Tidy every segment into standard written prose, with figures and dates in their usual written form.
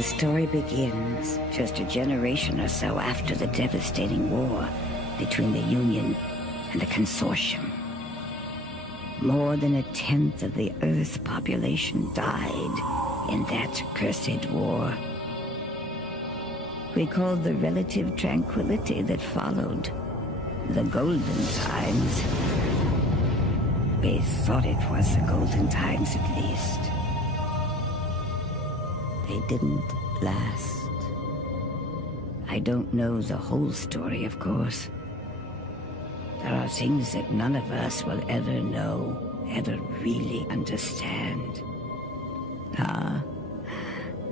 The story begins just a generation or so after the devastating war between the Union and the Consortium. More than a tenth of the Earth's population died in that cursed war. We called the relative tranquility that followed the golden times. We thought it was the golden times at least. They didn't last. I don't know the whole story, of course. There are things that none of us will ever know, ever really understand.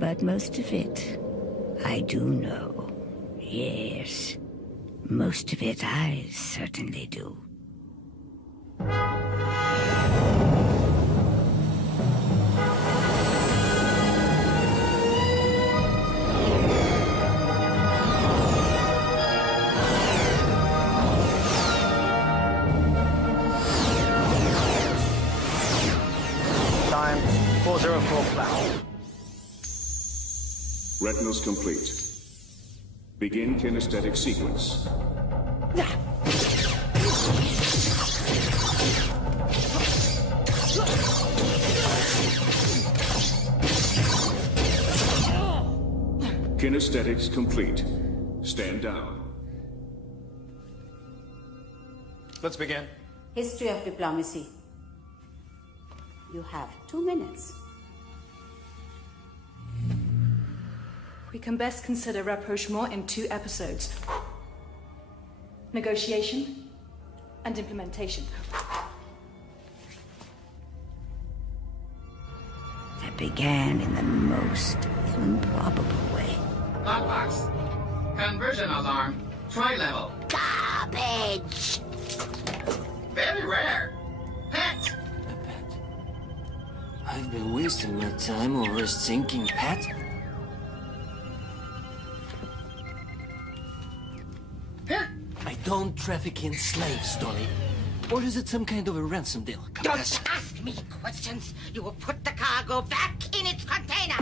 But most of it, I do know. Yes, most of it I certainly do. Time 404 flat. Retinals complete. Begin kinesthetic sequence. Kinesthetics complete. Stand down. Let's begin. History of diplomacy. You have 2 minutes. We can best consider rapprochement in 2 episodes. Negotiation and implementation. That began in the most improbable way. Lockbox. Conversion alarm. Tri-level. Garbage! Very rare. Pet. A pet. I've been wasting my time over a stinking pet. I don't traffic in slaves, Dolly. Or is it some kind of a ransom deal? Don't ask me questions. You will put the cargo back in its container.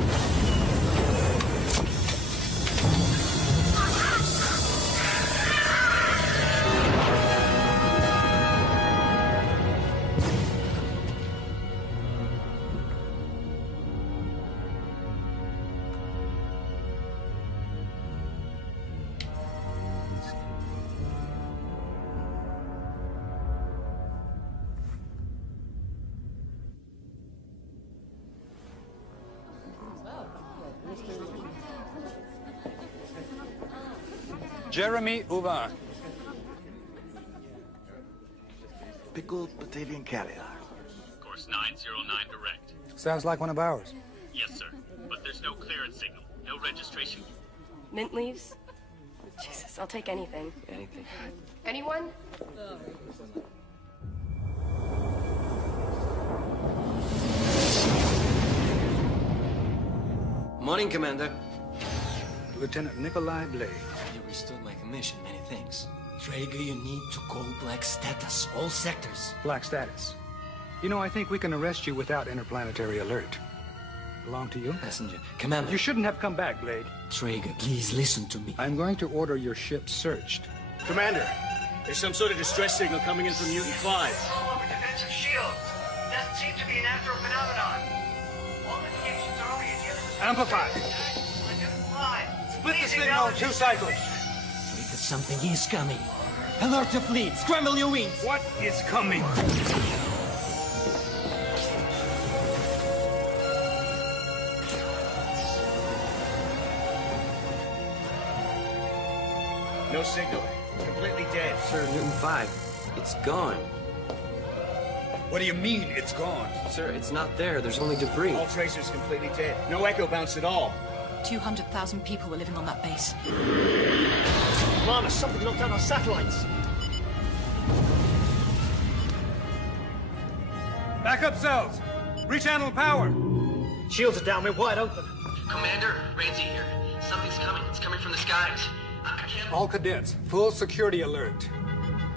Jeremy Uva. Pickled battalion carrier. Course 909 direct. Sounds like one of ours. Yes, sir. But there's no clearance signal. No registration. Mint leaves? Jesus, I'll take anything. Anything. Anyone? Morning, Commander. Lieutenant Nikolai Blade. You restored my commission, many thanks. Traeger, you need to call Black Status, all sectors. Black Status. You know, I think we can arrest you without interplanetary alert. Belong to you? Passenger. Commander. You shouldn't have come back, Blade. Traeger, please listen to me. I'm going to order your ship searched. Commander, there's some sort of distress signal coming in from Mutant 5. All over defensive shields. Doesn't seem to be a natural phenomenon. All indications are only a Amplify. Split the signal in 2 cycles. Traeger, something is coming. Alert the fleet. Scramble your wings. What is coming? No signal. Completely dead. Sir, Newton 5. It's gone. What do you mean, it's gone? Sir, it's not there. There's only debris. All tracers completely dead. No echo bounce at all. 200,000 people were living on that base. Mama, something knocked out our satellites. Backup cells. Rechannel power. Shields are down. We're wide open. Commander, Ramsey here. Something's coming. It's coming from the skies. I can't... All cadets, full security alert.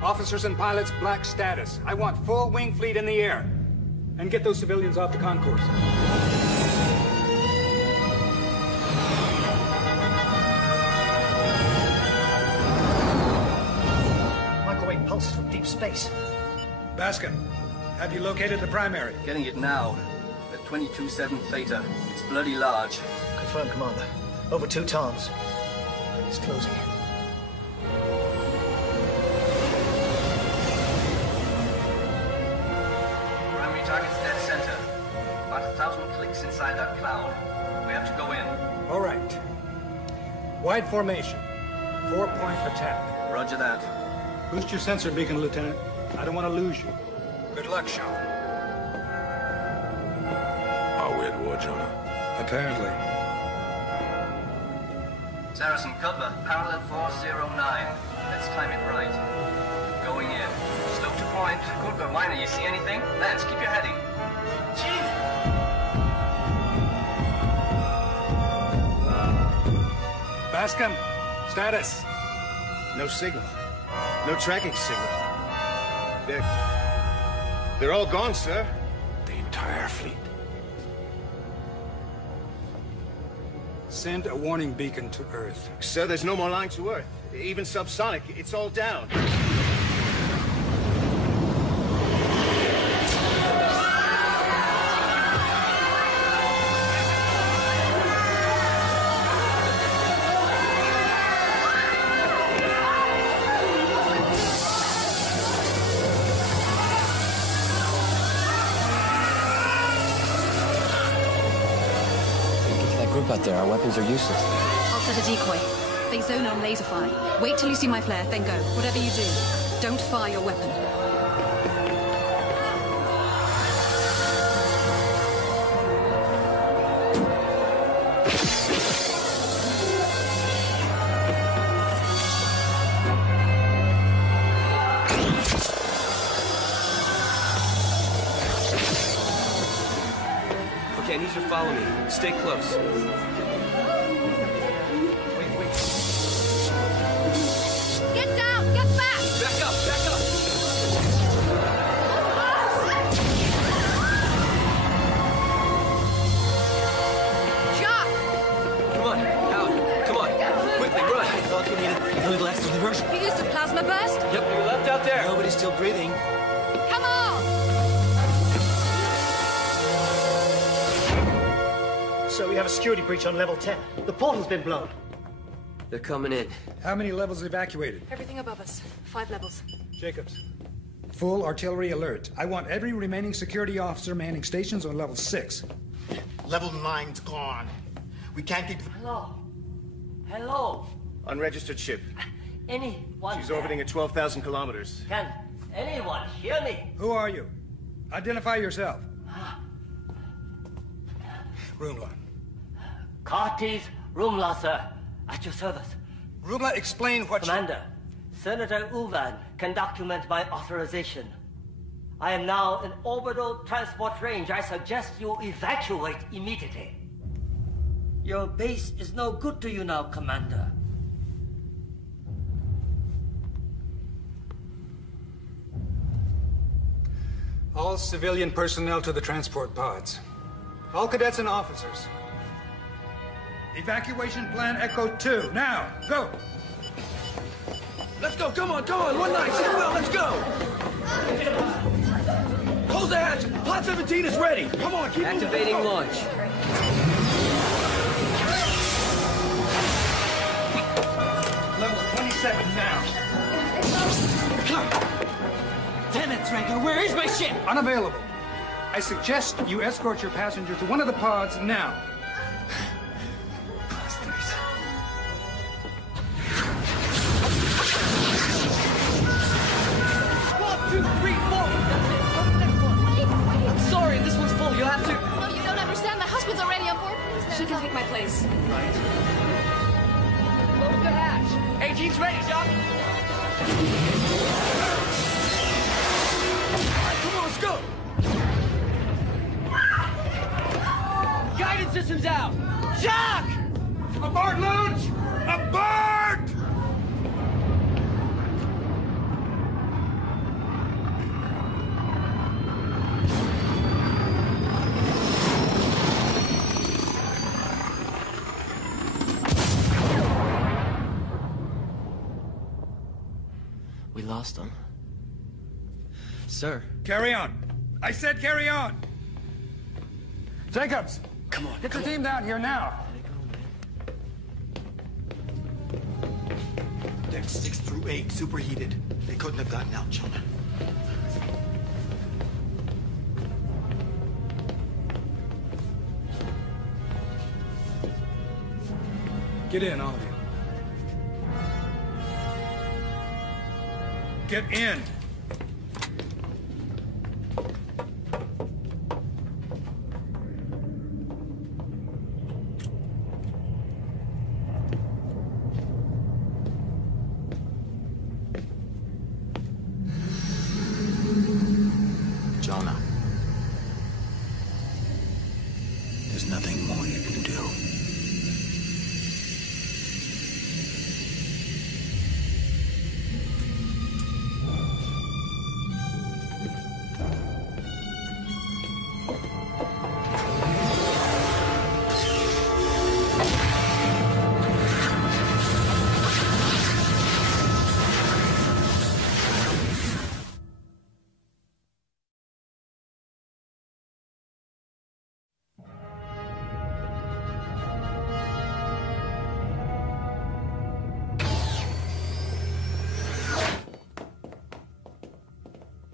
Officers and pilots, Black Status. I want full wing fleet in the air. And get those civilians off the concourse. space. Baskin, have you located the primary? Getting it now. At 22-7 Theta. It's bloody large. Confirmed, Commander. Over 2 tons. It's closing. Primary target's dead center. About 1,000 clicks inside that cloud. We have to go in. All right. Wide formation. 4-point attack. Roger that. Boost your sensor beacon, Lieutenant. I don't want to lose you. Good luck, Sean. Are we at war, Jonah? Apparently. Saracen cover, parallel 409. Let's time it right. Going in. Slow to point. Good, but minor, you see anything? Lance, keep your heading. Chief! Bascom, status. No signal. No tracking signal. They're all gone, sir. The entire fleet. Send a warning beacon to Earth. Sir, there's no more line to Earth. Even subsonic, it's all down. Out there, our weapons are useless. I'll set a decoy. They zone on laser fire. Wait till you see my flare, then go. Whatever you do, don't fire your weapon. Okay, I need you to follow me. Stay close. Wait. Get down! Get back! Back up! Jock! Come on, out. Come on. Quickly, run. I thought you needed a little extra diversion. You used a plasma burst? Yep, you're left out there. Nobody's still breathing. Come on! So we have a security breach on level 10. The portal's been blown. They're coming in. How many levels evacuated? Everything above us. 5 levels. Jacobs. Full artillery alert. I want every remaining security officer manning stations on level 6. Level 9's gone. We can't keep... Hello. Unregistered ship. Anyone? She's orbiting at 12,000 kilometers. Can anyone hear me? Who are you? Identify yourself. Rumla. Cartes Rumla, sir. At your service. Rumla, explain what Commander, Senator Uvan can document my authorization. I am now in orbital transport range. I suggest you evacuate immediately. Your base is no good to you now, Commander. All civilian personnel to the transport pods. All cadets and officers. Evacuation plan Echo 2. Now, go! Let's go, come on, 1-9, sit well, let's go! Close the hatch, Pod 17 is ready! Come on, keep activating moving. launch. Level 27 now. Damn it, Traeger, where is my ship? Unavailable. I suggest you escort your passenger to one of the pods now. Bastards. I'm sorry, this one's full. You have to... No, you don't understand. My husband's already on board. She can take my place. Right. Close the hatch. 18's ready, Jock. All right, come on, let's go. Guidance systems out. Jock! Aboard, Loons! Aboard! We lost them. Sir. Carry on. I said carry on. Jacobs. Come on. Get your team down here now. Decks 6 through 8 superheated. They couldn't have gotten out, Jonah. Get in, all of you. Get in. Jonah. There's nothing more you can do.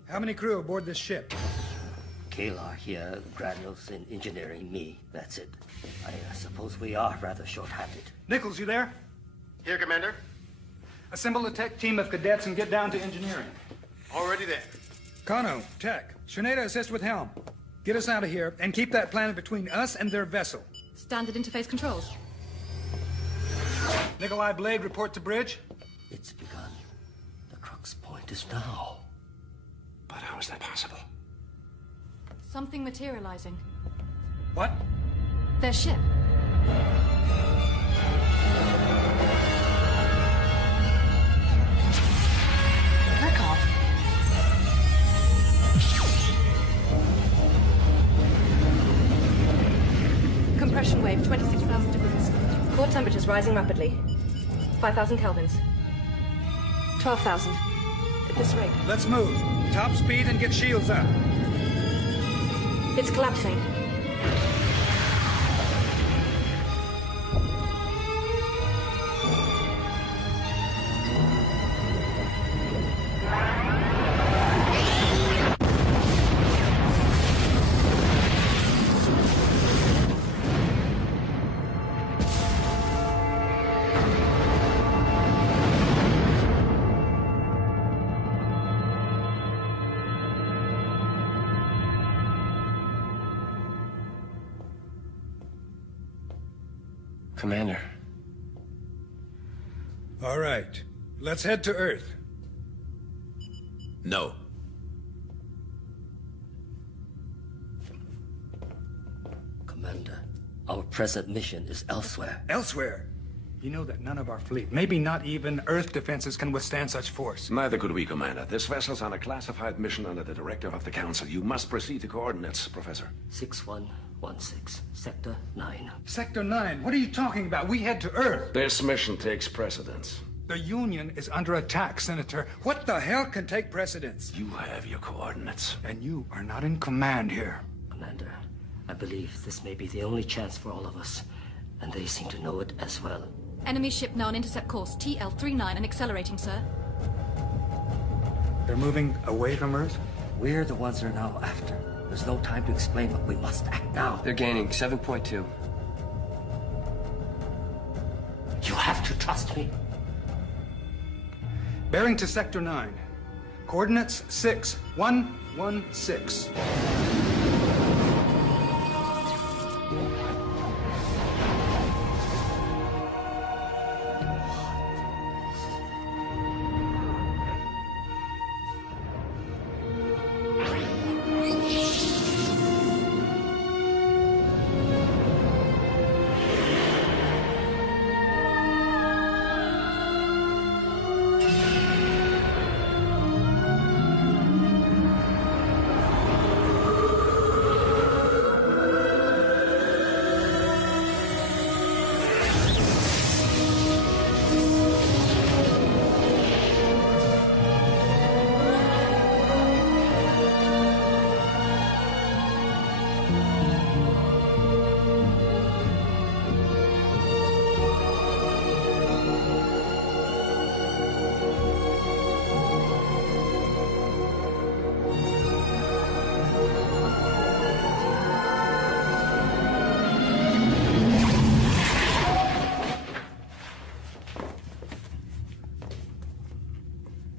How many crew aboard this ship? Kalar here, Granules in engineering, me. That's it. I suppose we are rather short-handed. Nichols, you there? Here, Commander. Assemble a tech team of cadets and get down to engineering. Already there. Kano, tech. Shaneda, assist with helm. Get us out of here and keep that planet between us and their vessel. Standard interface controls. Nikolai Blade, report to bridge. It's begun. The crux point is now. But how is that possible? Something materializing. What? Their ship. Kirkov. Compression wave, 26,000 degrees. Core temperatures rising rapidly. 5,000 kelvins. 12,000. At this rate. Let's move. Top speed and get shields up. It's collapsing. Commander. All right. Let's head to Earth. No. Commander, our present mission is elsewhere. Elsewhere? You know that none of our fleet, maybe not even Earth defenses, can withstand such force. Neither could we, Commander. This vessel's on a classified mission under the directive of the Council. You must proceed to coordinates, Professor. 6116, Sector 9. Sector 9? What are you talking about? We head to Earth. This mission takes precedence. The Union is under attack, Senator. What the hell can take precedence? You have your coordinates. And you are not in command here. Commander, I believe this may be the only chance for all of us, and they seem to know it as well. Enemy ship now on intercept course, TL39 and accelerating, sir. They're moving away from Earth? We're the ones they're now after. There's no time to explain, but we must act now. They're gaining 7.2. You have to trust me. Bearing to Sector 9. Coordinates 6116.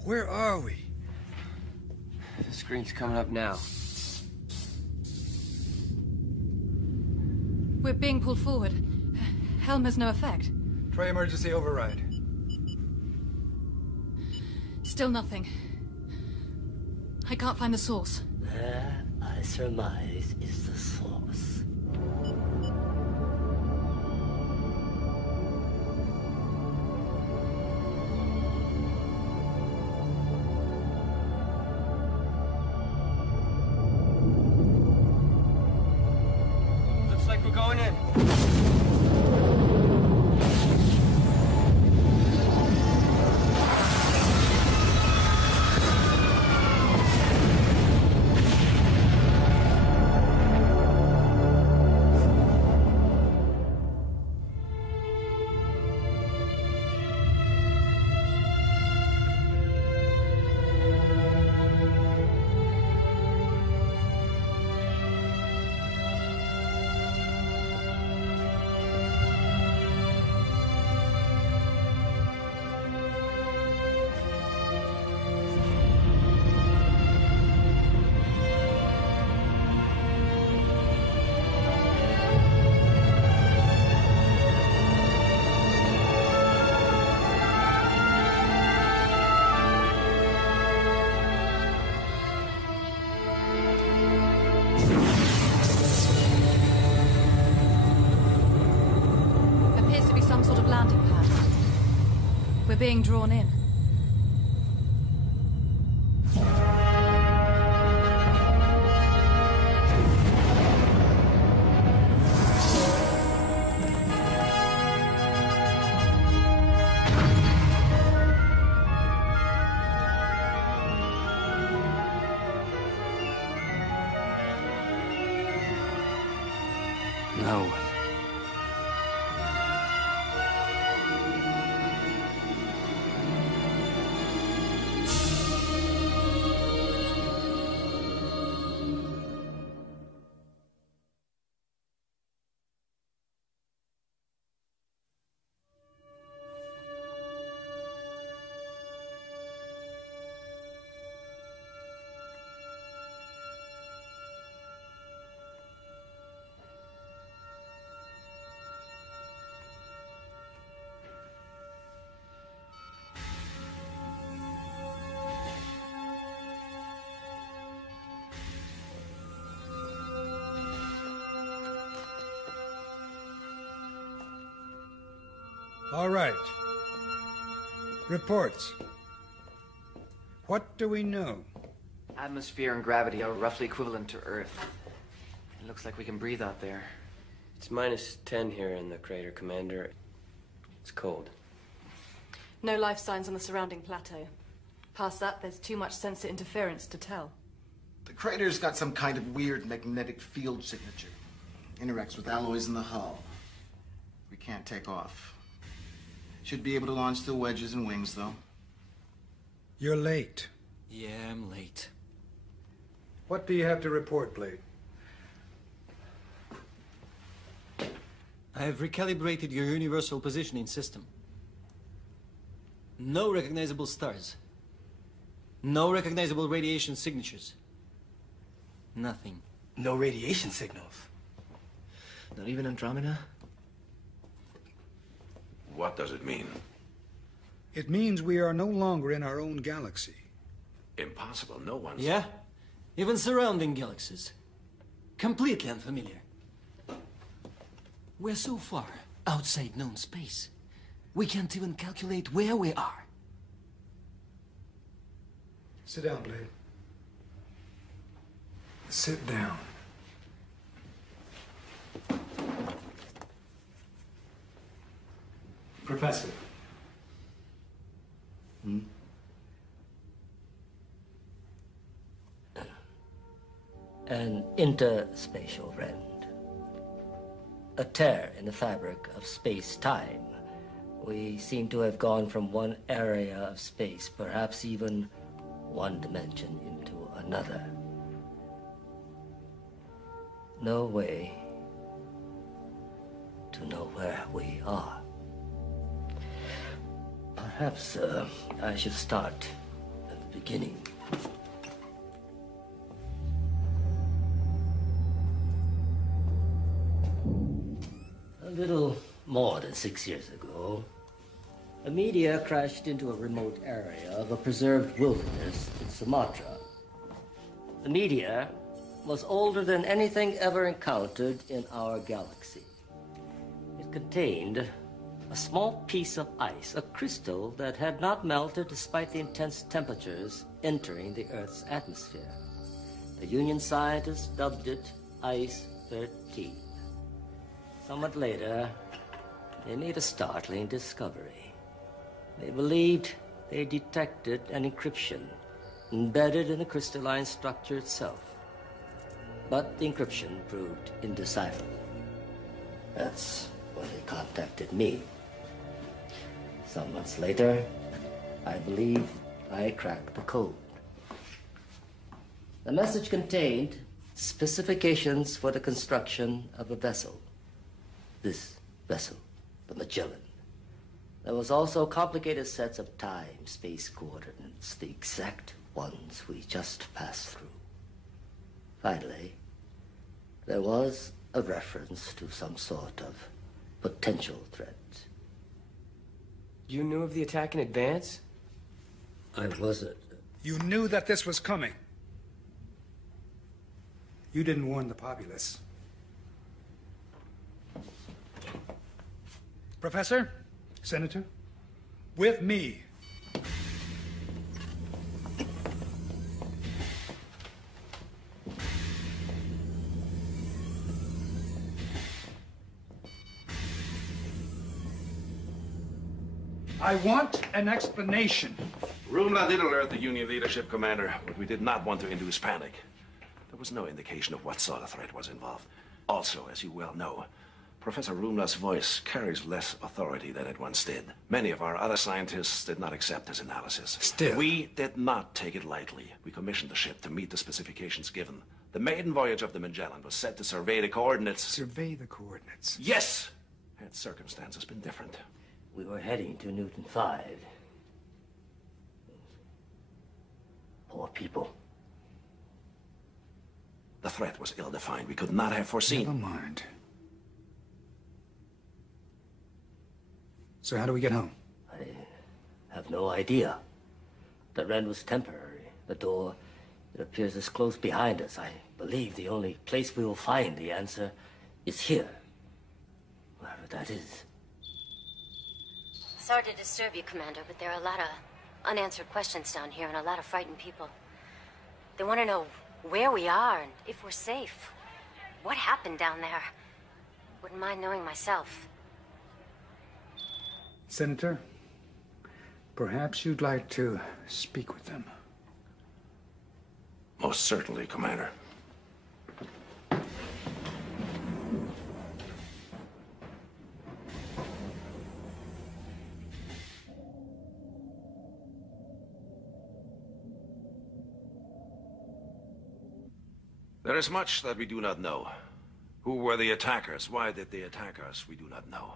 Where are we? The screen's coming up now. We're being pulled forward. Helm has no effect. Try emergency override. Still nothing. I can't find the source. There, I surmise, is the source. Looks like we're going in. We're being drawn in. No. All right. Reports. What do we know? Atmosphere and gravity are roughly equivalent to Earth. It looks like we can breathe out there. It's -10 here in the crater, Commander. It's cold. No life signs on the surrounding plateau. Past that, there's too much sensor interference to tell. The crater's got some kind of weird magnetic field signature. Interacts with alloys in the hull. We can't take off. Should be able to launch the wedges and wings, though. You're late. Yeah, I'm late. What do you have to report, Blade? I have recalibrated your universal positioning system. No recognizable stars. No recognizable radiation signatures. Nothing. No radiation signals? Not even Andromeda? What does it mean? It means we are no longer in our own galaxy. Impossible. No one's... Yeah? Even surrounding galaxies. Completely unfamiliar. We're so far outside known space, we can't even calculate where we are. Sit down, Blade. Sit down. Professor. An interspatial rend. A tear in the fabric of space-time. We seem to have gone from one area of space, perhaps even one dimension, into another. No way to know where we are. Perhaps I should start beginning. A little more than 6 years ago, a meteor crashed into a remote area of a preserved wilderness in Sumatra. The meteor was older than anything ever encountered in our galaxy. It contained a small piece of ice, a crystal that had not melted despite the intense temperatures entering the Earth's atmosphere. The Union scientists dubbed it Ice 13. Somewhat later, they made a startling discovery. They believed they detected an encryption embedded in the crystalline structure itself. But the encryption proved indecipherable. That's when they contacted me. Some months later, I believe I cracked the code. The message contained specifications for the construction of a vessel. This vessel, the Magellan. There was also complicated sets of time-space coordinates, the exact ones we just passed through. Finally, there was a reference to some sort of potential threat. You knew of the attack in advance? I wasn't. You knew that this was coming. You didn't warn the populace. Professor, Senator, with me. I want an explanation. Rumla did alert the Union leadership, Commander, but we did not want to induce panic. There was no indication of what sort of threat was involved. Also, as you well know, Professor Rumla's voice carries less authority than it once did. Many of our other scientists did not accept his analysis. Still. We did not take it lightly. We commissioned the ship to meet the specifications given. The maiden voyage of the Magellan was set to survey the coordinates. Survey the coordinates? Yes! Had circumstances been different. We were heading to Newton 5. Poor people. The threat was ill-defined. We could not have foreseen. Never mind. So how do we get home? I have no idea. The rent was temporary. The door, it appears, is closed behind us. I believe the only place we will find the answer is here. Wherever that is. Sorry to disturb you, Commander, but there are a lot of unanswered questions down here and a lot of frightened people. They want to know where we are and if we're safe. What happened down there? Wouldn't mind knowing myself. Senator, perhaps you'd like to speak with them. Most certainly, Commander. There is much that we do not know. Who were the attackers? Why did they attack us? We do not know.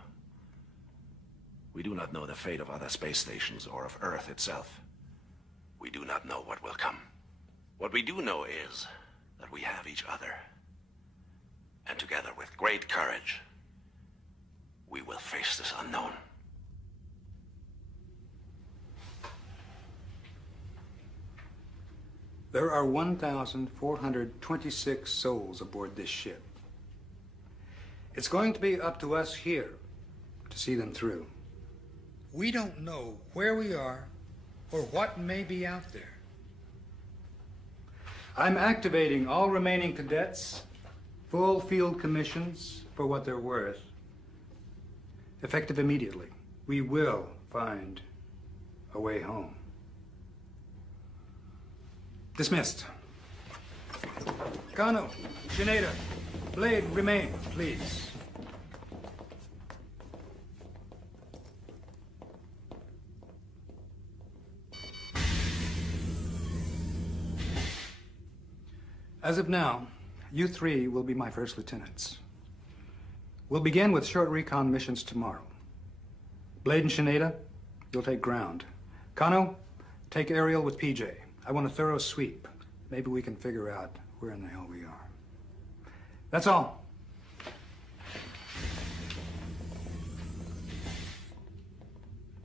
We do not know the fate of other space stations or of Earth itself. We do not know what will come. What we do know is that we have each other. And together with great courage, we will face this unknown. There are 1,426 souls aboard this ship. It's going to be up to us here to see them through. We don't know where we are or what may be out there. I'm activating all remaining cadets, full field commissions for what they're worth. Effective immediately. We will find a way home. Dismissed. Kano, Shineda, Blade, remain, please. As of now, you three will be my first lieutenants. We'll begin with short recon missions tomorrow. Blade and Shineda, you'll take ground. Kano, take aerial with PJ. I want a thorough sweep. Maybe we can figure out where in the hell we are. That's all.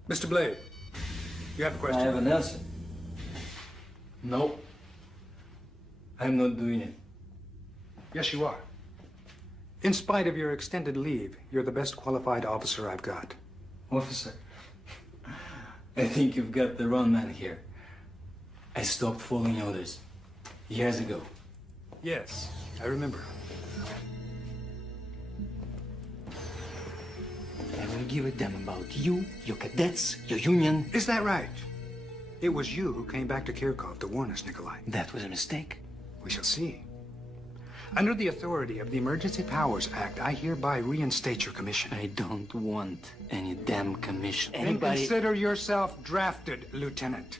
Mr. Blade, you have a question? I have an answer. No. I'm not doing it. Yes, you are. In spite of your extended leave, you're the best qualified officer I've got. Officer, I think you've got the wrong man here. I stopped following orders years ago. Yes, I remember. I don't give a damn about you, your cadets, your union. Is that right? It was you who came back to Kirkov to warn us, Nikolai. That was a mistake. We shall see. Under the authority of the Emergency Powers Act, I hereby reinstate your commission. I don't want any damn commission. Then consider yourself drafted, Lieutenant.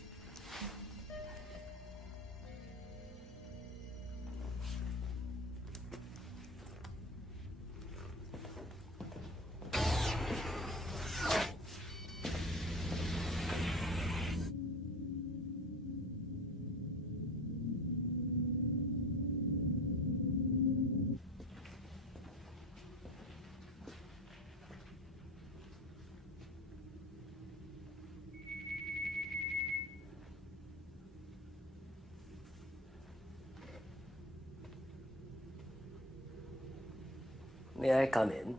May I come in?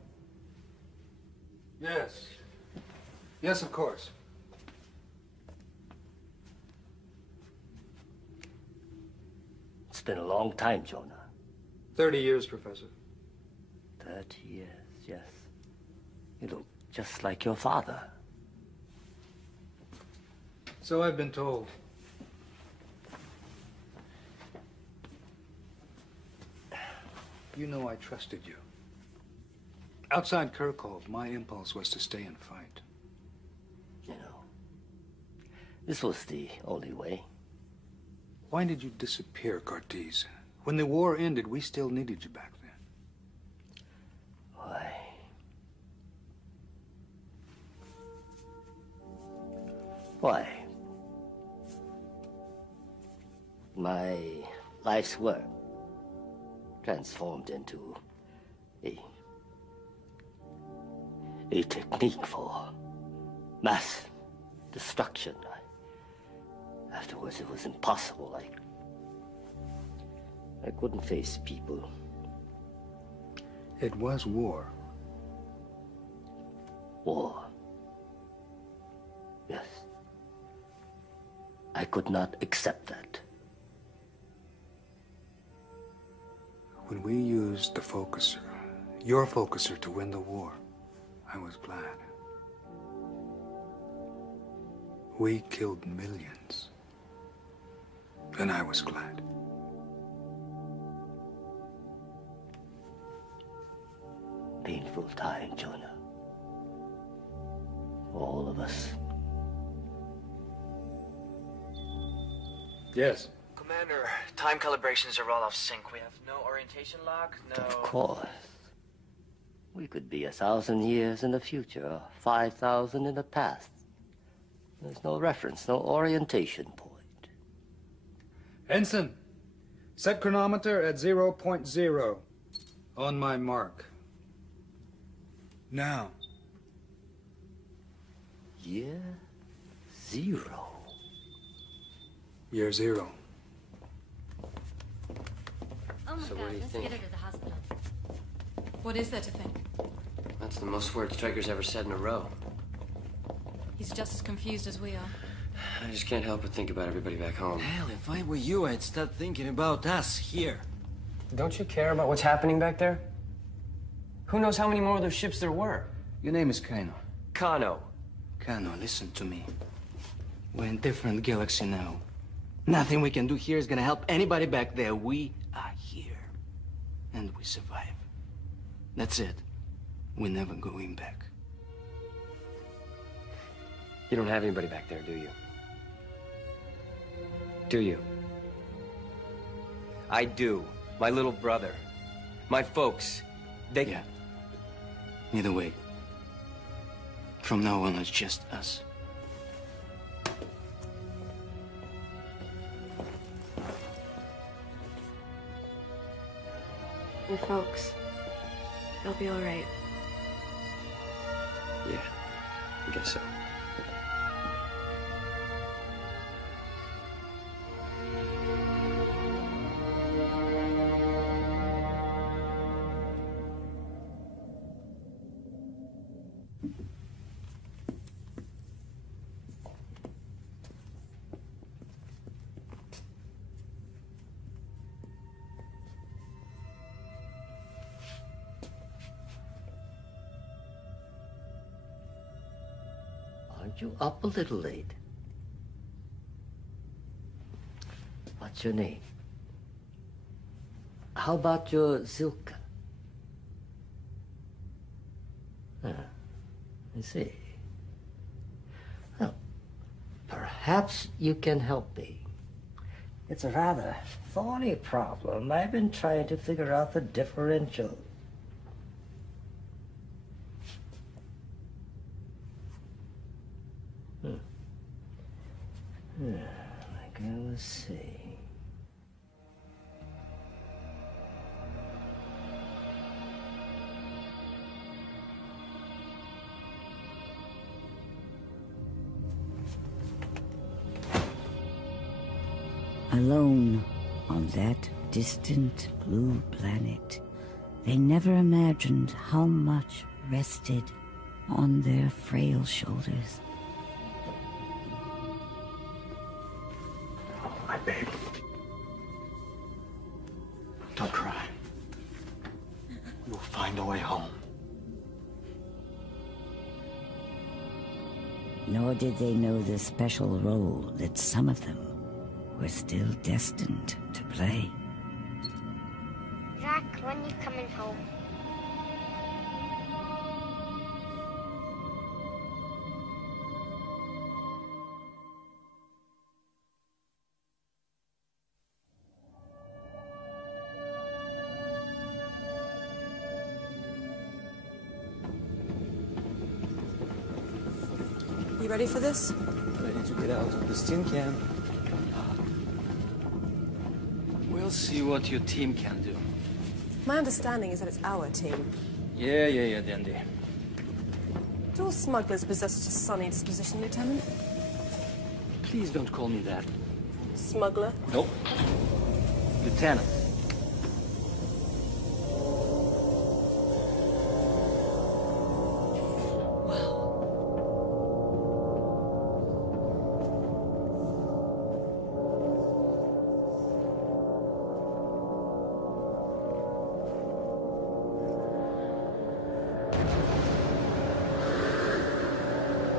Yes. Yes, of course. It's been a long time, Jonah. 30 years, Professor. 30 years, yes. You look just like your father. So I've been told. You know I trusted you. Outside Kirkov, my impulse was to stay and fight. You know, this was the only way. Why did you disappear, Cortez? When the war ended, we still needed you back then. Why? Why? My life's work transformed into a technique for mass destruction. Afterwards, it was impossible. I couldn't face people. It was war. War. Yes. I could not accept that. When we used the focuser, your focuser, to win the war, I was glad. We killed millions. And I was glad. Painful time, Jonah. For all of us. Yes. Commander, time calibrations are all off sync. We have no orientation log, no... Of course. We could be 1,000 years in the future, or 5,000 in the past. There's no reference, no orientation point. Ensign, set chronometer at 0.0. On my mark. Now. Year 0. Year 0. Oh my So God, what do you let's think? get her to the hospital. What is there to think? That's the most words Stryker's ever said in a row. He's just as confused as we are. I just can't help but think about everybody back home. Hell, if I were you, I'd start thinking about us here. Don't you care about what's happening back there? Who knows how many more of those ships there were? Your name is Kano. Kano. Kano, listen to me. We're in a different galaxy now. Nothing we can do here is gonna help anybody back there. We are here. And we survive. That's it. We're never going back. You don't have anybody back there, do you? Do you? I do. My little brother. My folks. They... Yeah. Either way. From now on, it's just us. Your folks. They'll be all right. Yeah, I guess so. Aren't you up a little late? What's your name? How about your Zilka? Ah, I see. Well, perhaps you can help me. It's a rather thorny problem. I've been trying to figure out the differential. Let's see. Alone on that distant blue planet, they never imagined how much rested on their frail shoulders. My baby. Don't cry. We'll find a way home. Nor did they know the special role that some of them were still destined to play. Zach, when you coming home? You ready for this? Ready to get out of this tin can. We'll see what your team can do. My understanding is that it's our team. Yeah, Dandy. Do all smugglers possess such a sunny disposition, Lieutenant? Please don't call me that. Smuggler? Nope. Lieutenant.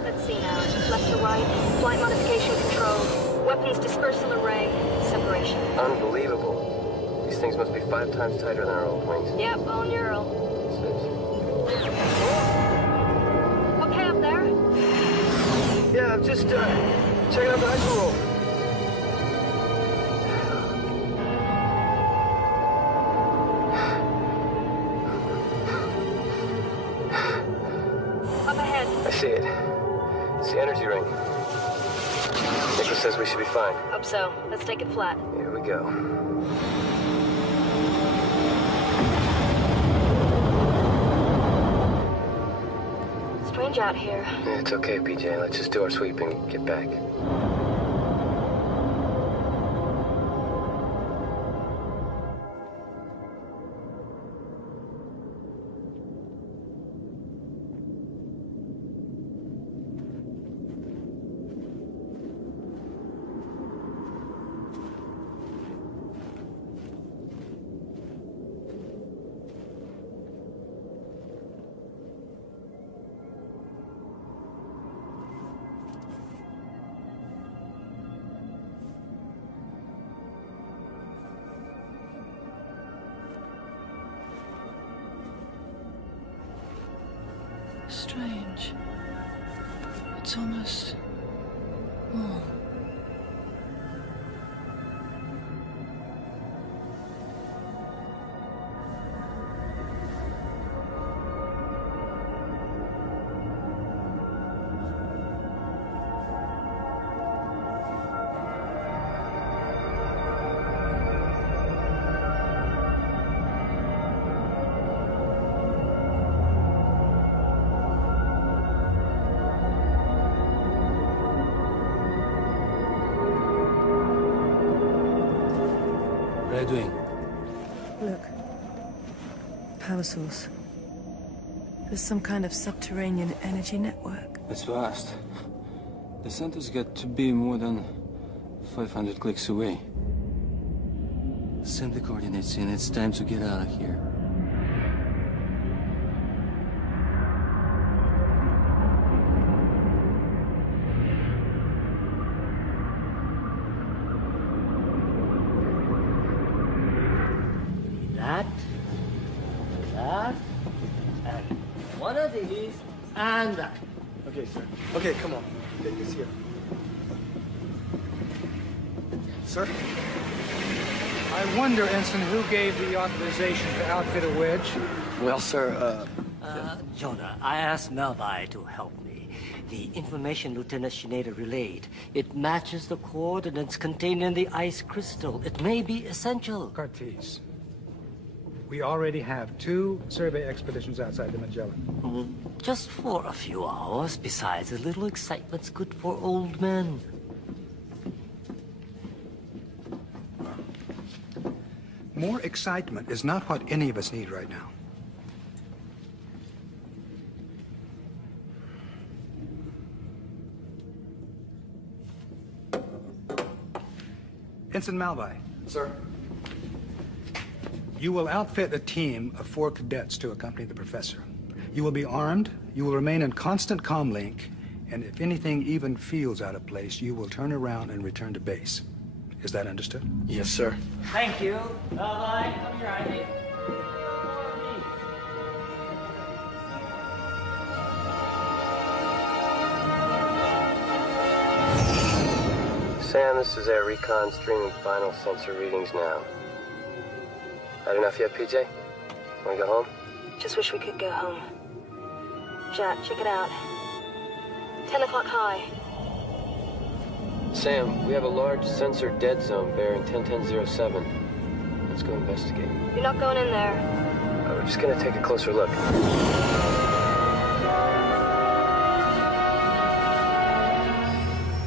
Let's see now. Left to right. Flight modification control. Weapons dispersal array. Separation. Unbelievable. These things must be 5 times tighter than our old wings. Yep, all neural. 6. Okay up there? Yeah, I'm just checking out the ice roll. Up ahead. I see it. It's the energy ring. Nicholas says we should be fine. Hope so. Let's take it flat. Here we go. Strange out here. Yeah, it's okay, PJ. Let's just do our sweep and get back. Strange. It's almost warm. are you doing? Look. Power source. There's some kind of subterranean energy network. It's vast. The center's got to be more than 500 clicks away. Send the coordinates in. It's time to get out of here. That, and one of these, and that. Okay, sir. Okay, come on. Take this here. Sir? I wonder, Ensign, who gave the authorization to outfit a wedge? Well, sir, Jonah, I asked Melvi to help me. The information Lieutenant Schneider relayed, it matches the coordinates contained in the ice crystal. It may be essential. Cartes. We already have 2 survey expeditions outside the Magellan. Just for a few hours. Besides, a little excitement's good for old men. More excitement is not what any of us need right now. Ensign Malvi. Sir? You will outfit a team of 4 cadets to accompany the professor. You will be armed, you will remain in constant comm link, and if anything even feels out of place, you will turn around and return to base. Is that understood? Yes, sir. Thank you. Melvi, come here, I think. Sam, this is Air Recon streaming final sensor readings now. Had enough yet, PJ? Wanna go home? Just wish we could go home. Jack, check it out. 10 o'clock high. Sam, we have a large sensor dead zone bearing 101007. Let's go investigate. You're not going in there. We're just gonna take a closer look.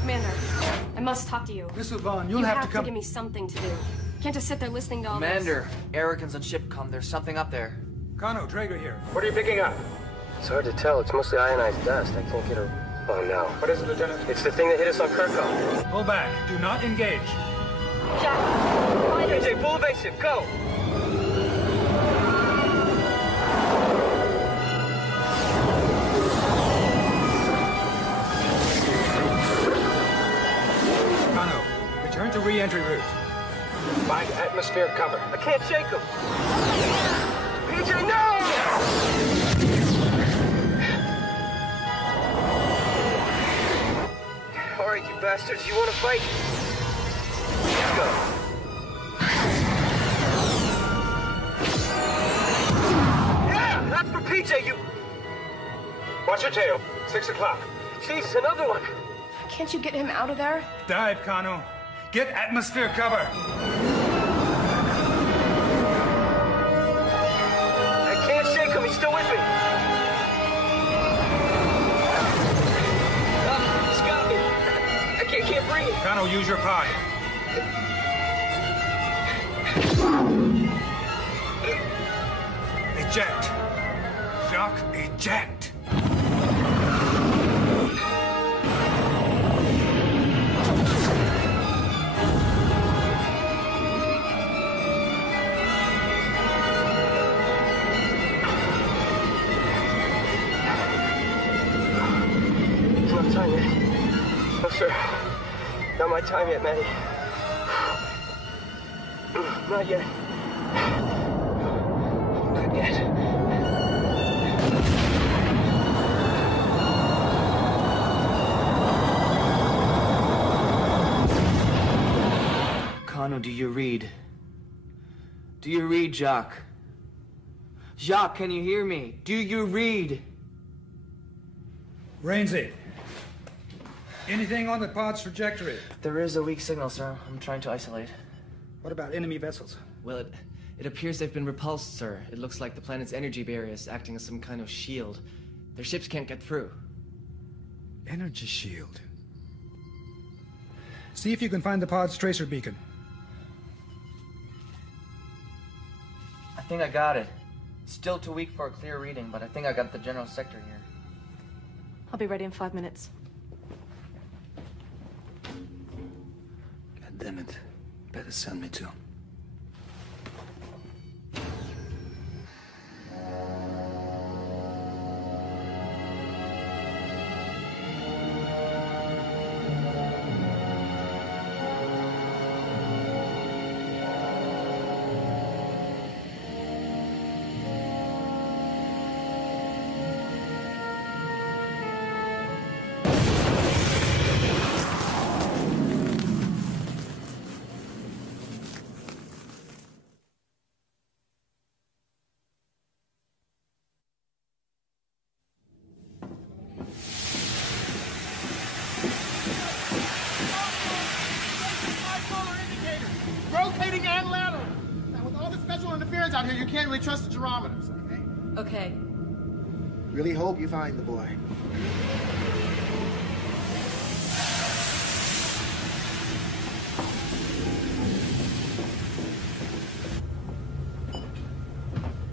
Commander, I must talk to you. Miss Vaughn, you'll have to come. Give me something to do. Can't just sit there listening to all Commander, Ericans on shipcom. There's something up there. Kano, Drager here. What are you picking up? It's hard to tell. It's mostly ionized dust. I can't get a... Oh, no. What is it, Lieutenant? It's the thing that hit us on Kirko. Pull back. Do not engage. Jack, PJ, full evasive. Go! Kano, return to re-entry route. Find atmosphere cover. I can't shake him. PJ, no! All right, you bastards, you want to fight? Let's go. Yeah, that's for PJ, you... Watch your tail. 6 o'clock. Jesus, another one. can't you get him out of there? Dive, Kano. Get atmosphere cover. I can't shake him. He's still with me. He's got me. I can't breathe. Kano, use your pod. Eject. Jacques, eject. It's not time yet. No, sir. Not my time yet, Maddie. Not yet. Not yet. Kano, do you read? Do you read, Jacques? Jacques, can you hear me? Do you read? Rainsy, anything on the pod's trajectory? There is a weak signal, sir. I'm trying to isolate. What about enemy vessels? Well, it appears they've been repulsed, sir. It looks like the planet's energy barrier is acting as some kind of shield. Their ships can't get through. Energy shield. See if you can find the pod's tracer beacon. think I got it. Still too weak for a clear reading, but I think I got the general sector here. I'll be ready in 5 minutes. God damn it. Better send me too. Rotating and lateral. Now, with all the special interference out here, you can't really trust the gyrometers, okay? Okay. Really hope you find the boy.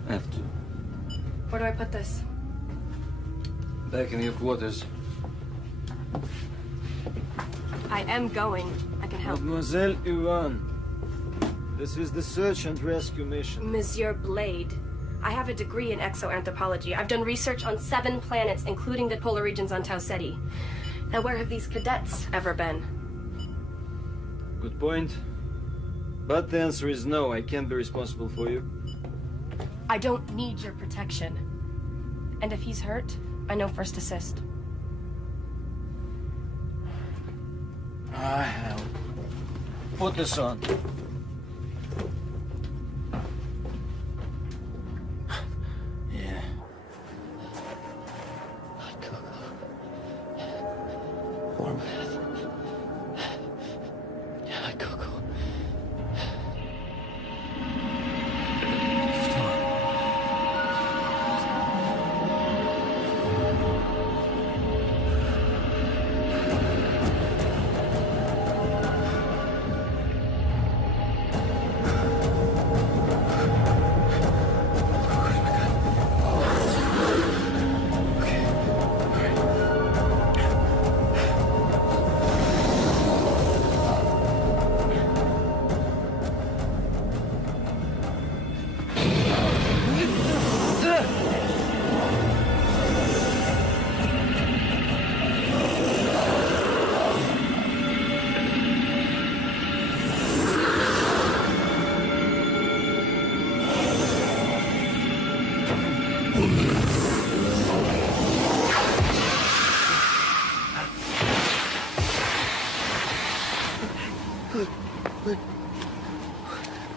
Have to. Where do I put this? Back in your quarters. I am going. I can help. Mademoiselle Yuan, this is the search and rescue mission. Monsieur Blade, I have a degree in exoanthropology. I've done research on 7 planets, including the polar regions on Tau Ceti. Now, where have these cadets ever been? Good point. But the answer is no, I can't be responsible for you. I don't need your protection. And if he's hurt, I know first assist. I have. Put this on. Yeah. Warm bath. Yeah, Coco.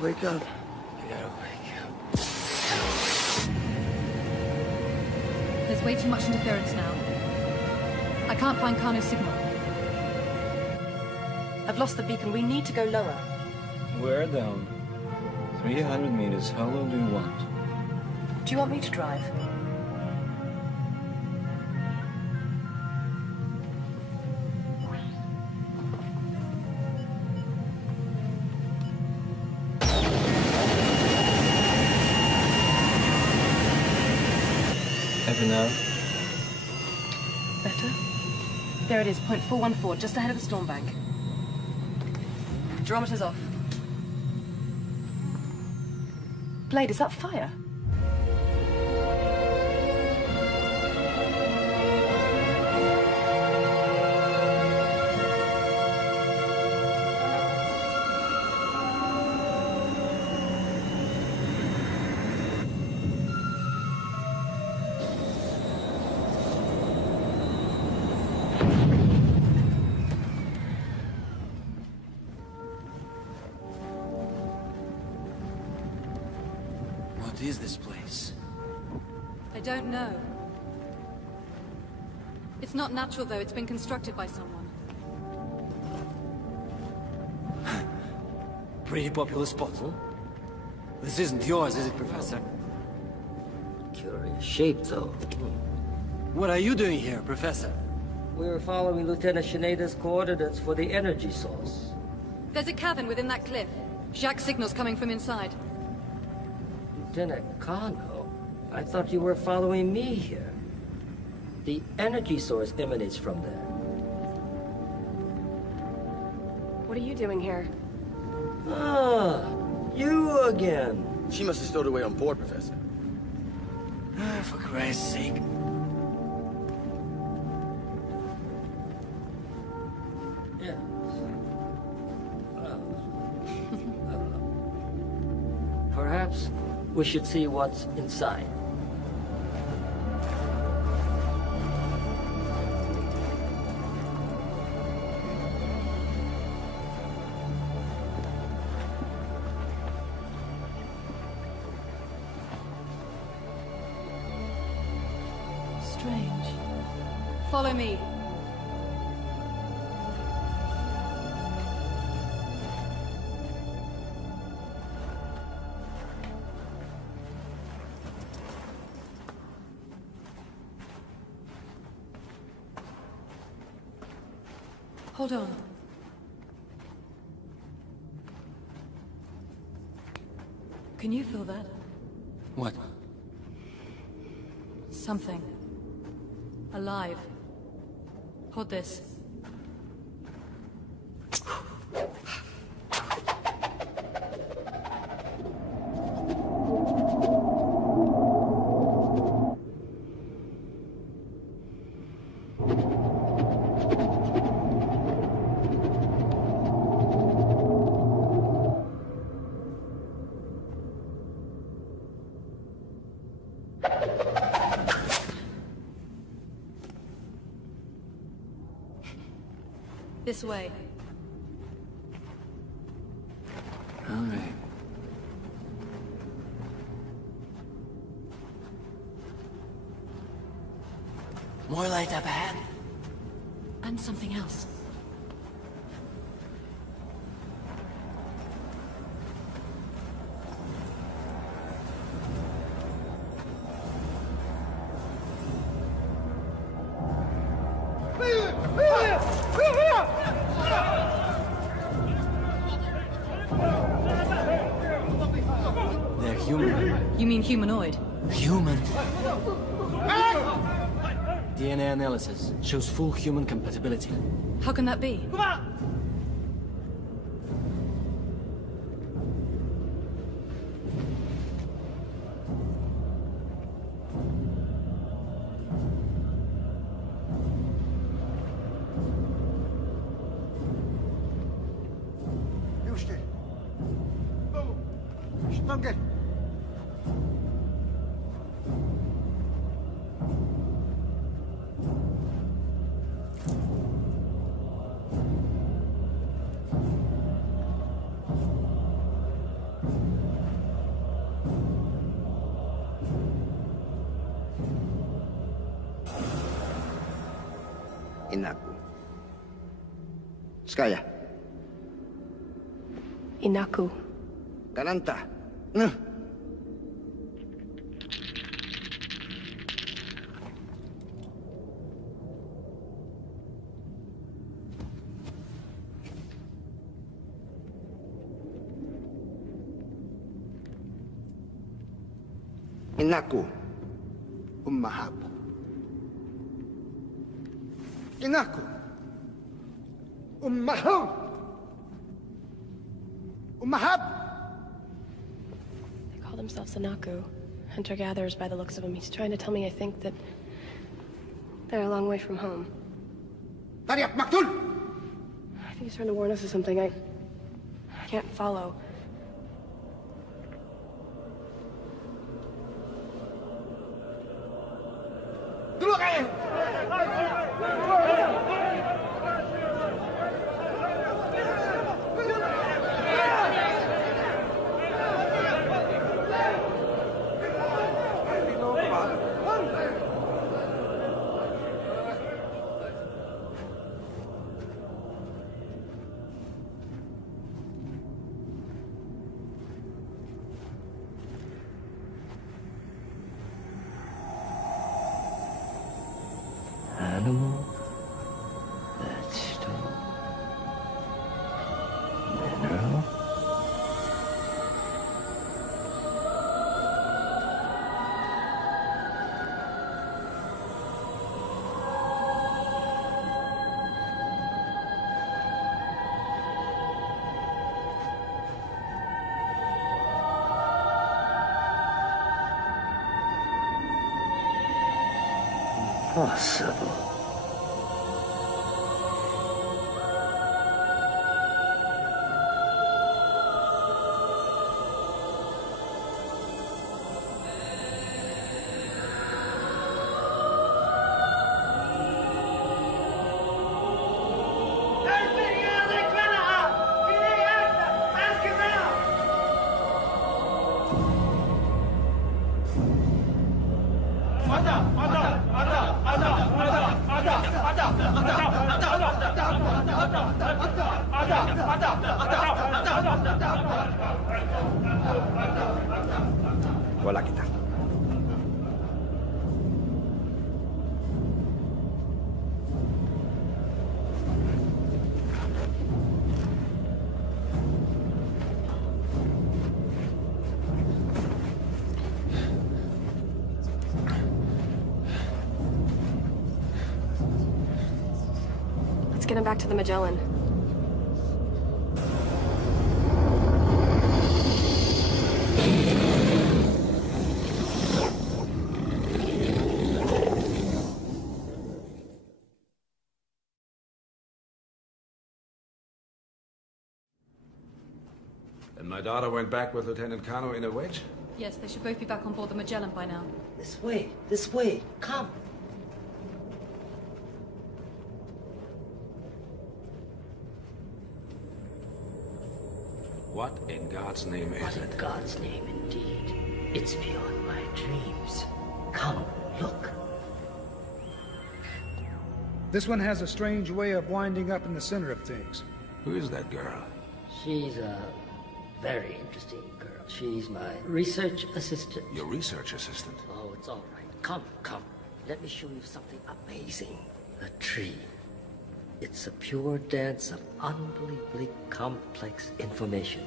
Wake up. You gotta wake up. There's way too much interference now. I can't find Kano's signal. I've lost the beacon. We need to go lower. We're down. 300 meters. How low do you want? Do you want me to drive? Happy now? Better? There it is, 0.414, just ahead of the storm bank. Gyrometer's off. Blade, is that fire? What is this place? I don't know. It's not natural, though. It's been constructed by someone. Pretty popular spot, huh? This isn't yours, is it, Professor? Curious shape, though. What are you doing here, Professor? We're following Lieutenant Shineda's coordinates for the energy source. There's a cavern within that cliff. Jacques' signal's coming from inside. Lieutenant Kano, I thought you were following me here. The energy source emanates from there. What are you doing here? Ah, you again. She must have stowed away on board, Professor. For Christ's sake. Yes. Perhaps we should see what's inside. Strange. Follow me. Hold on. Can you feel that? What? Something. Alive. Hold this. This way. All right. More light up ahead. And something else. They're human. You mean humanoid? Human? DNA analysis shows full human compatibility. How can that be? Inaku. Skaya. Inaku. Kananta. Inaku. Ummahab. Inaku. Ummahab. Ummahab. They call themselves Inaku. Hunter-gatherers by the looks of him. He's trying to tell me, I think, that they're a long way from home. Tariq Maktul! I think he's trying to warn us of something. I can't follow. Dulu kayo! Animal, vegetable, mineral. possible. Wala kita. Let's get him back to the Magellan. And my daughter went back with Lieutenant Kano in a wedge? Yes, they should both be back on board the Magellan by now. This way, come. What in God's name is it? What in God's name, indeed. It's beyond my dreams. Come, look. This one has a strange way of winding up in the center of things. Who is that girl? She's a very interesting girl. She's my research assistant. Your research assistant? Oh, it's all right. Come. Let me show you something amazing. A tree. It's a pure dance of unbelievably complex information.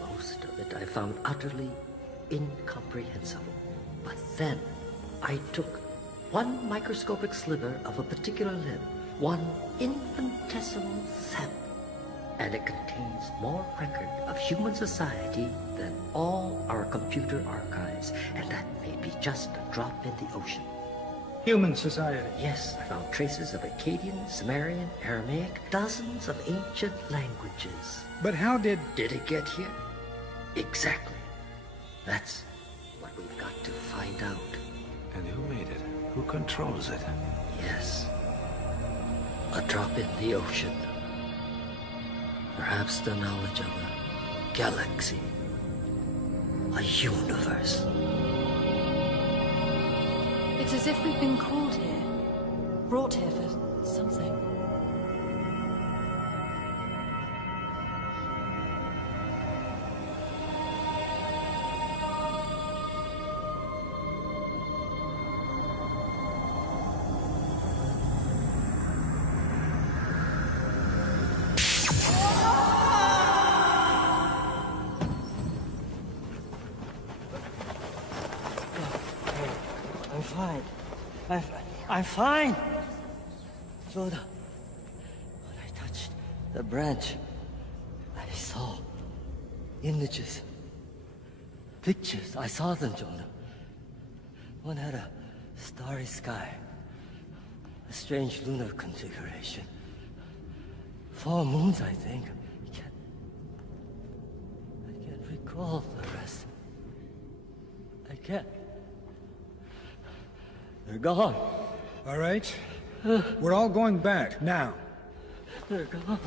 Most of it I found utterly incomprehensible. But then I took one microscopic sliver of a particular limb, one infinitesimal cell, and it contains more record of human society than all our computer archives, and that may be just a drop in the ocean. Human society? Yes, I found traces of Akkadian, Sumerian, Aramaic, dozens of ancient languages. But how did it get here? Exactly. That's what we've got to find out. And who made it? Who controls it? Yes. A drop in the ocean. Perhaps the knowledge of a galaxy. A universe. It's as if we've been called here. Brought here for something. I'm fine. Yoda, when I touched the branch, I saw images, pictures. I saw them, Jonah. One had a starry sky, a strange lunar configuration. 4 moons, I think. I can't recall the rest. I can't. They're gone. All right. We're all going back, now. They're gone.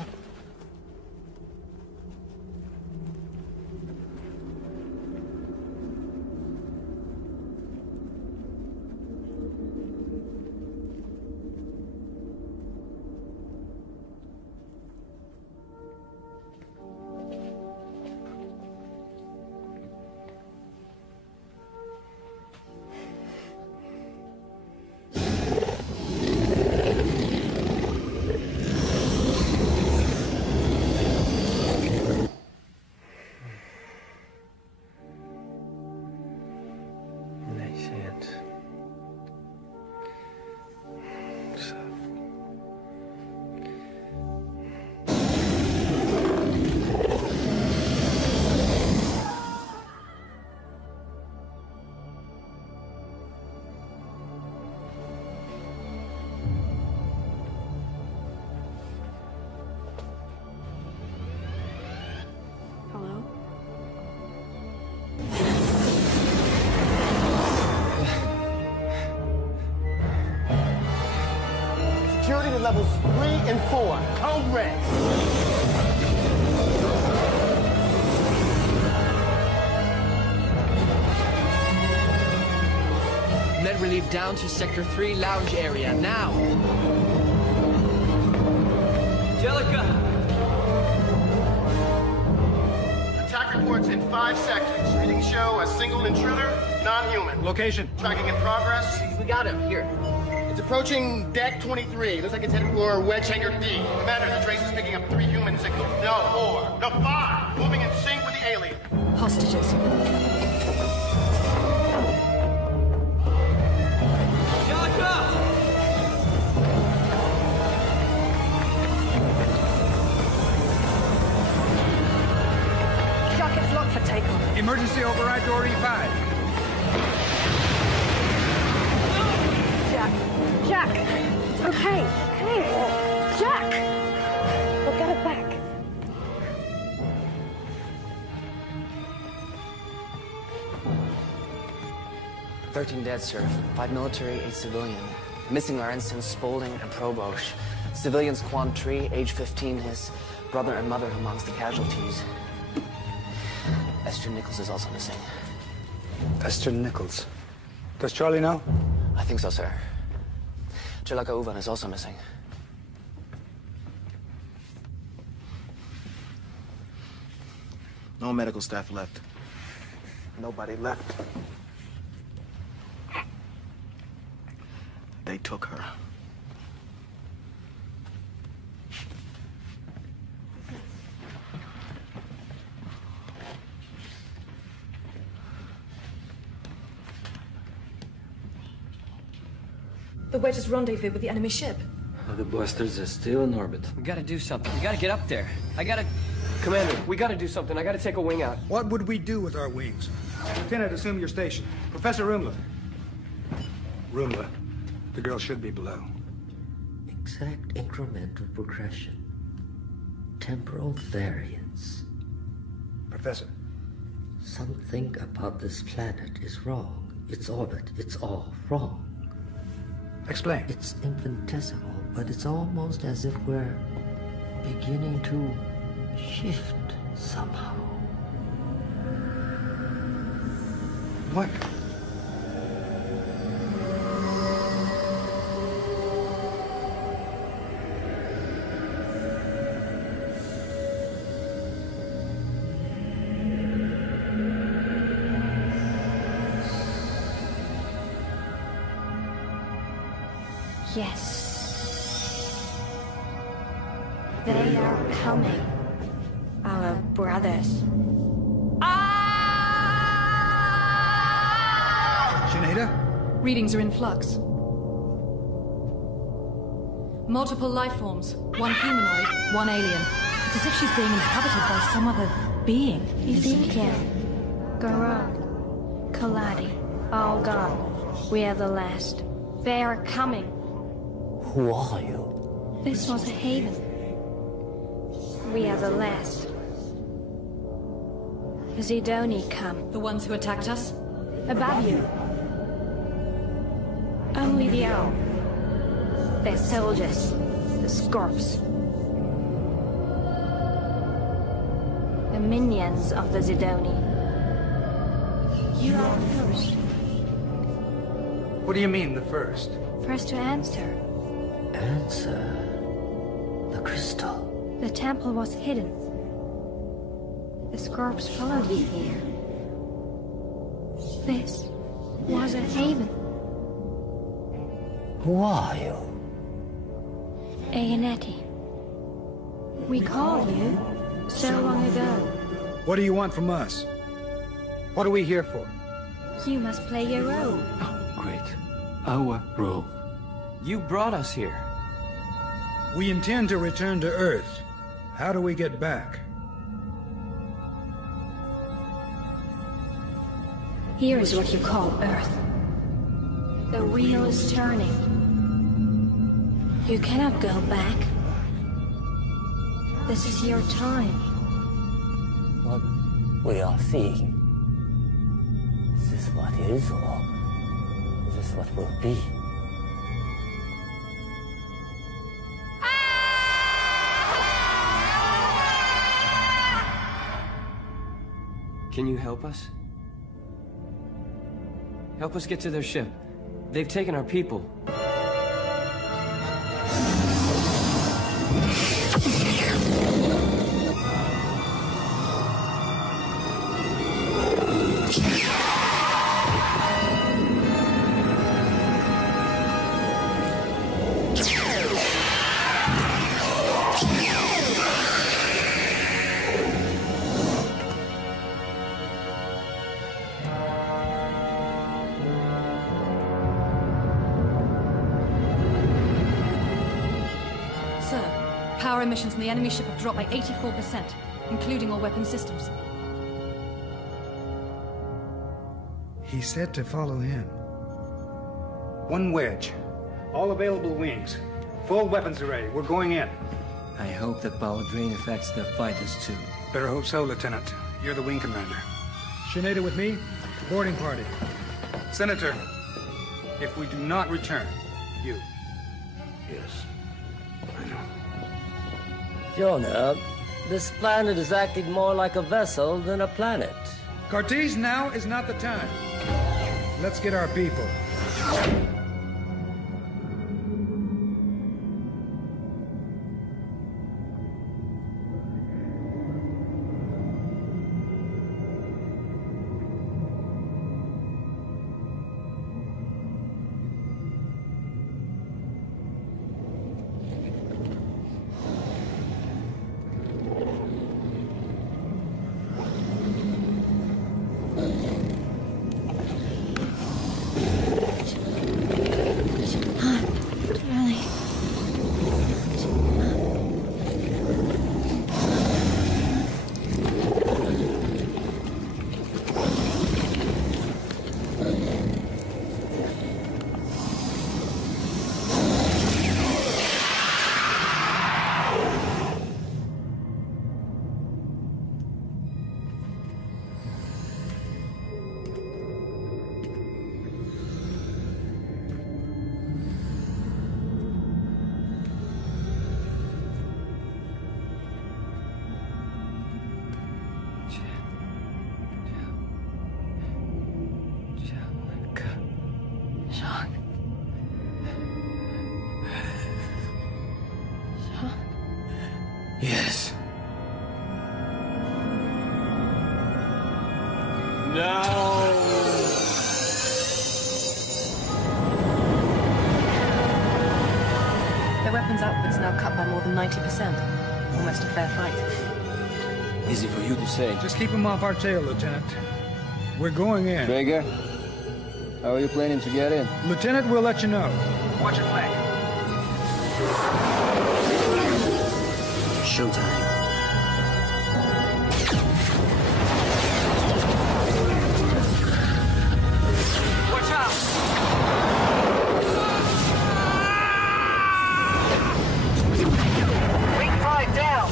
levels 3 and 4. Code red. Med relief down to Sector 3 lounge area, now! Angelica! Attack reports in 5 sectors. Readings show a single intruder, non-human. Location. Tracking in progress. We got him, here. It's approaching deck 23. Looks like it's headed for wedge hangar D. Commander, the trace is picking up 3 human signals. No, 4. No, 5. Moving in sync with the alien. Hostages. Rocket's locked for takeoff. Emergency override door E5. Jack! It's okay. Okay. Jack! We'll get it back. "13 dead, sir. 5 military, 8 civilian. Missing are ensigns Spaulding and Probosch. Civilians Quan Tri, age 15, his brother and mother amongst the casualties. Esther Nichols is also missing. Esther Nichols. Does Charlie know? I think so, sir. Angelica Uvan is also missing. No medical staff left. Nobody left. They took her. The Wedge's rendezvous with the enemy ship. The blasters are still in orbit. We gotta do something. We gotta get up there. Commander, we gotta do something. I gotta take a wing out. What would we do with our wings? Lieutenant, assume your station. Professor Rumla. Rumla, the girl should be below. Exact incremental progression. Temporal variance. Professor. Something about this planet is wrong. Its orbit, it's all wrong. Explain. It's infinitesimal, but it's almost as if we're beginning to shift somehow. What? Yes. They are coming. Our brothers. Sinead? Readings are in flux. Multiple life forms. One humanoid, one alien. It's as if she's being inhabited by some other being. Ezekiel, Garad, Kaladi, all gone. We are the last. They are coming. Who are you? This was a haven. We are the last. Zidoni come. The ones who attacked us? Above you. Only the owl. They're soldiers. The Scorps. The minions of the Zidoni. You are the first. What do you mean, the first? First to answer. Answer. The crystal. The temple was hidden. The Scorps followed you here. This was a haven. Who are you? Aenetti. We called you so long ago. What do you want from us? What are we here for? You must play your role. Great. Our role. You brought us here. We intend to return to Earth. How do we get back? Here is what you call Earth. The wheel is turning. You cannot go back. This is your time. What we are seeing. Is this what is, or is this what will be? Can you help us? Help us get to their ship. They've taken our people. Power emissions from the enemy ship have dropped by 84%, including all weapon systems. He said to follow him. One wedge. All available wings. Full weapons array. We're going in. I hope the power drain affects the fighters too. Better hope so, Lieutenant. You're the wing commander. Sinead with me. Boarding party. Senator, if we do not return, you. Yes. I know. Jonah, this planet is acting more like a vessel than a planet. Cartese, now is not the time. Let's get our people. Yes. No! Their weapons output's now cut by more than 90%. Almost a fair fight. Easy for you to say. Just keep them off our tail, Lieutenant. We're going in. Traeger, how are you planning to get in? Lieutenant, we'll let you know. Watch your flank. Showtime. Watch out! Wing 5 down!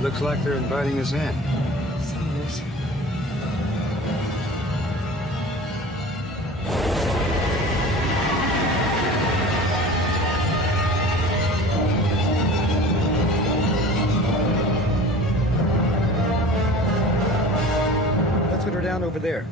Looks like they're inviting us in. Serious. Let's get her down over there.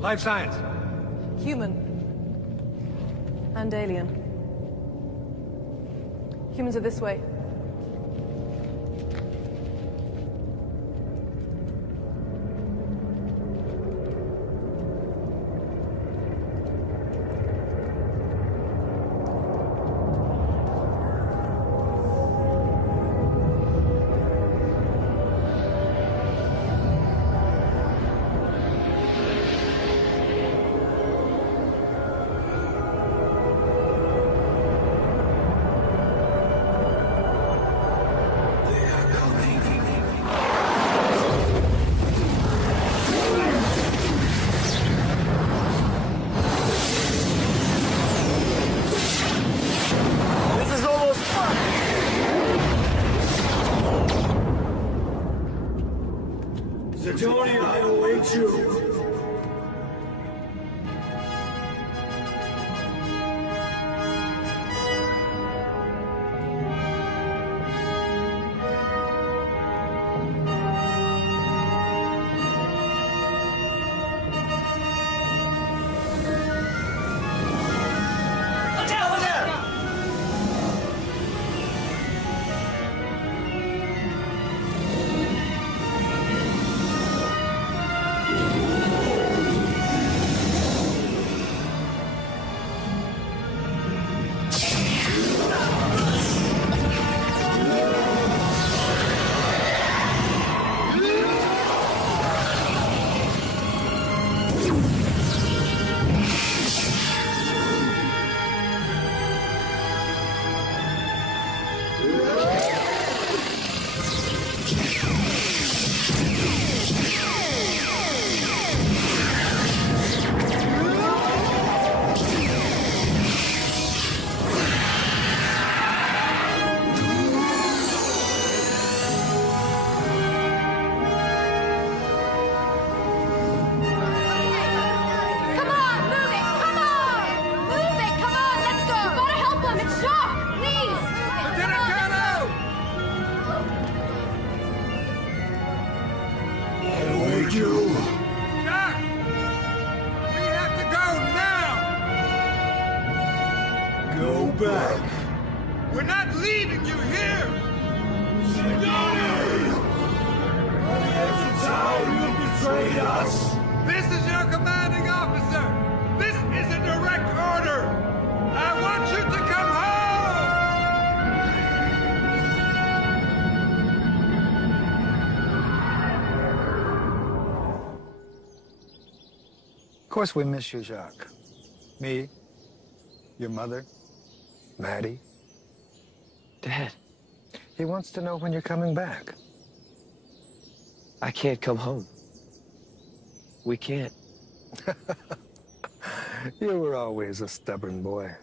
Life science. Human. And alien. Humans are this way. avoid you! Of course we miss you, Jacques. Me, your mother, Maddie. Dad. He wants to know when you're coming back. I can't come home. We can't. You were always a stubborn boy.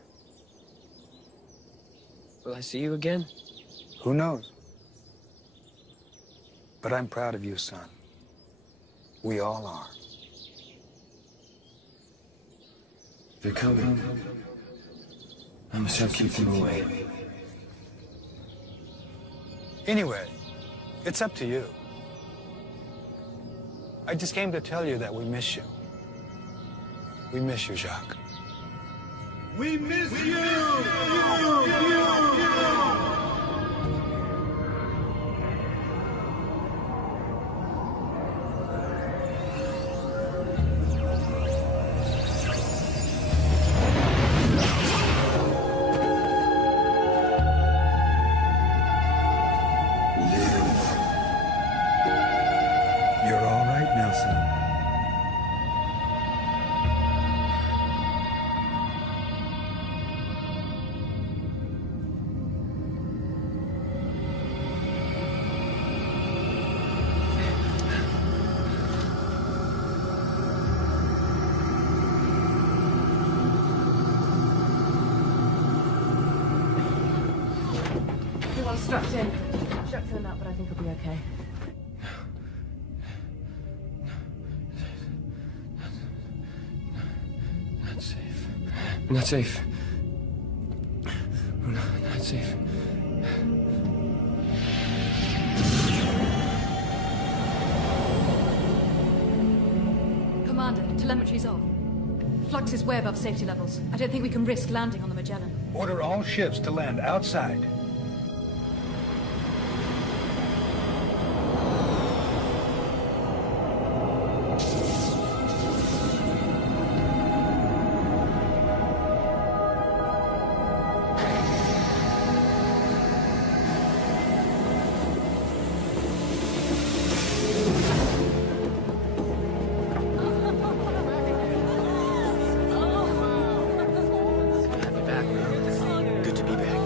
Will I see you again? Who knows? But I'm proud of you, son. We all are. They're coming. I must help keep them away. Anyway, it's up to you. I just came to tell you that we miss you. We miss you, Jacques. We miss you! You're all right now, son. Everyone's strapped in. Shocked for the nut, but I think he'll be okay. We're not safe. We're not safe. Commander, telemetry's off. Flux is way above safety levels. I don't think we can risk landing on the Magellan. Order all ships to land outside. Good to be back.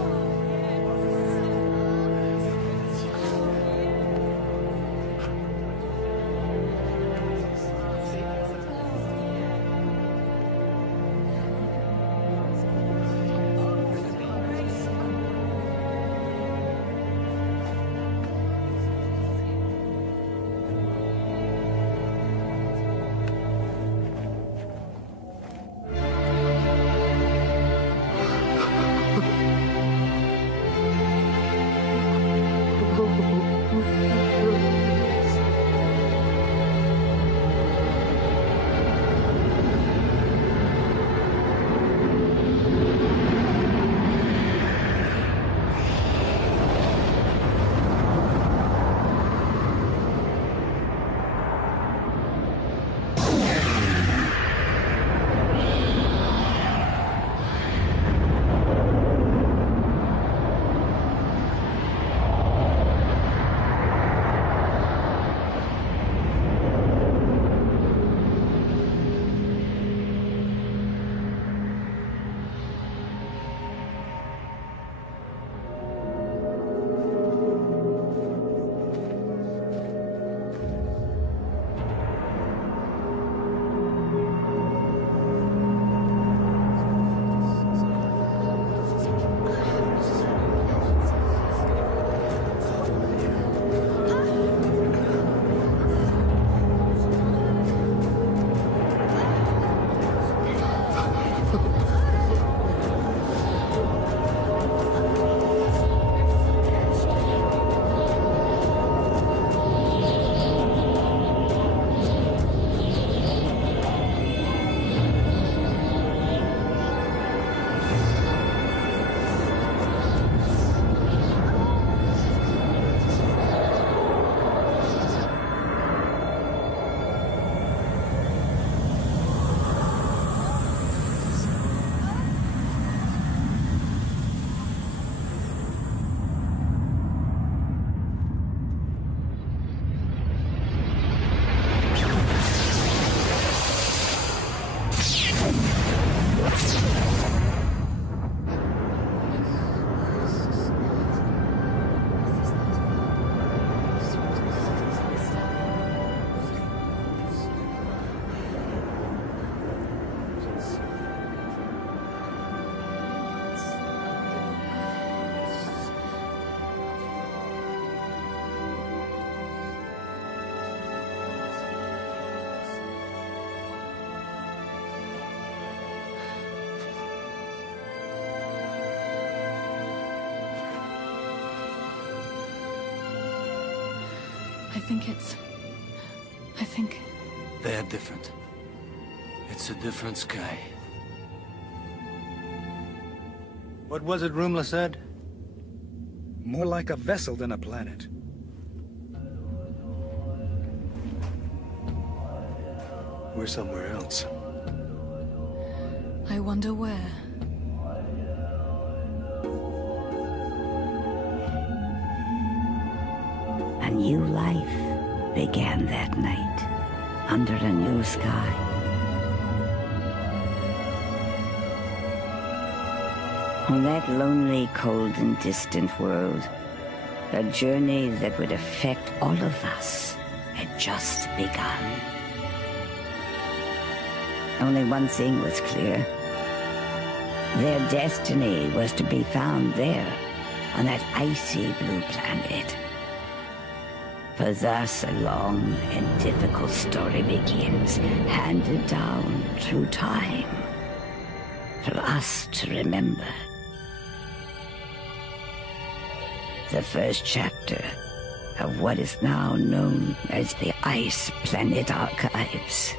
think... They're different. It's a different sky. What was it Rumla said? More like a vessel than a planet. We're somewhere else. I wonder where. A new life began that night, under a new sky. On that lonely, cold, and distant world, a journey that would affect all of us had just begun. Only one thing was clear. Their destiny was to be found there, on that icy blue planet. For thus a long and difficult story begins, handed down through time, for us to remember. The first chapter of what is now known as the Ice Planet Archives.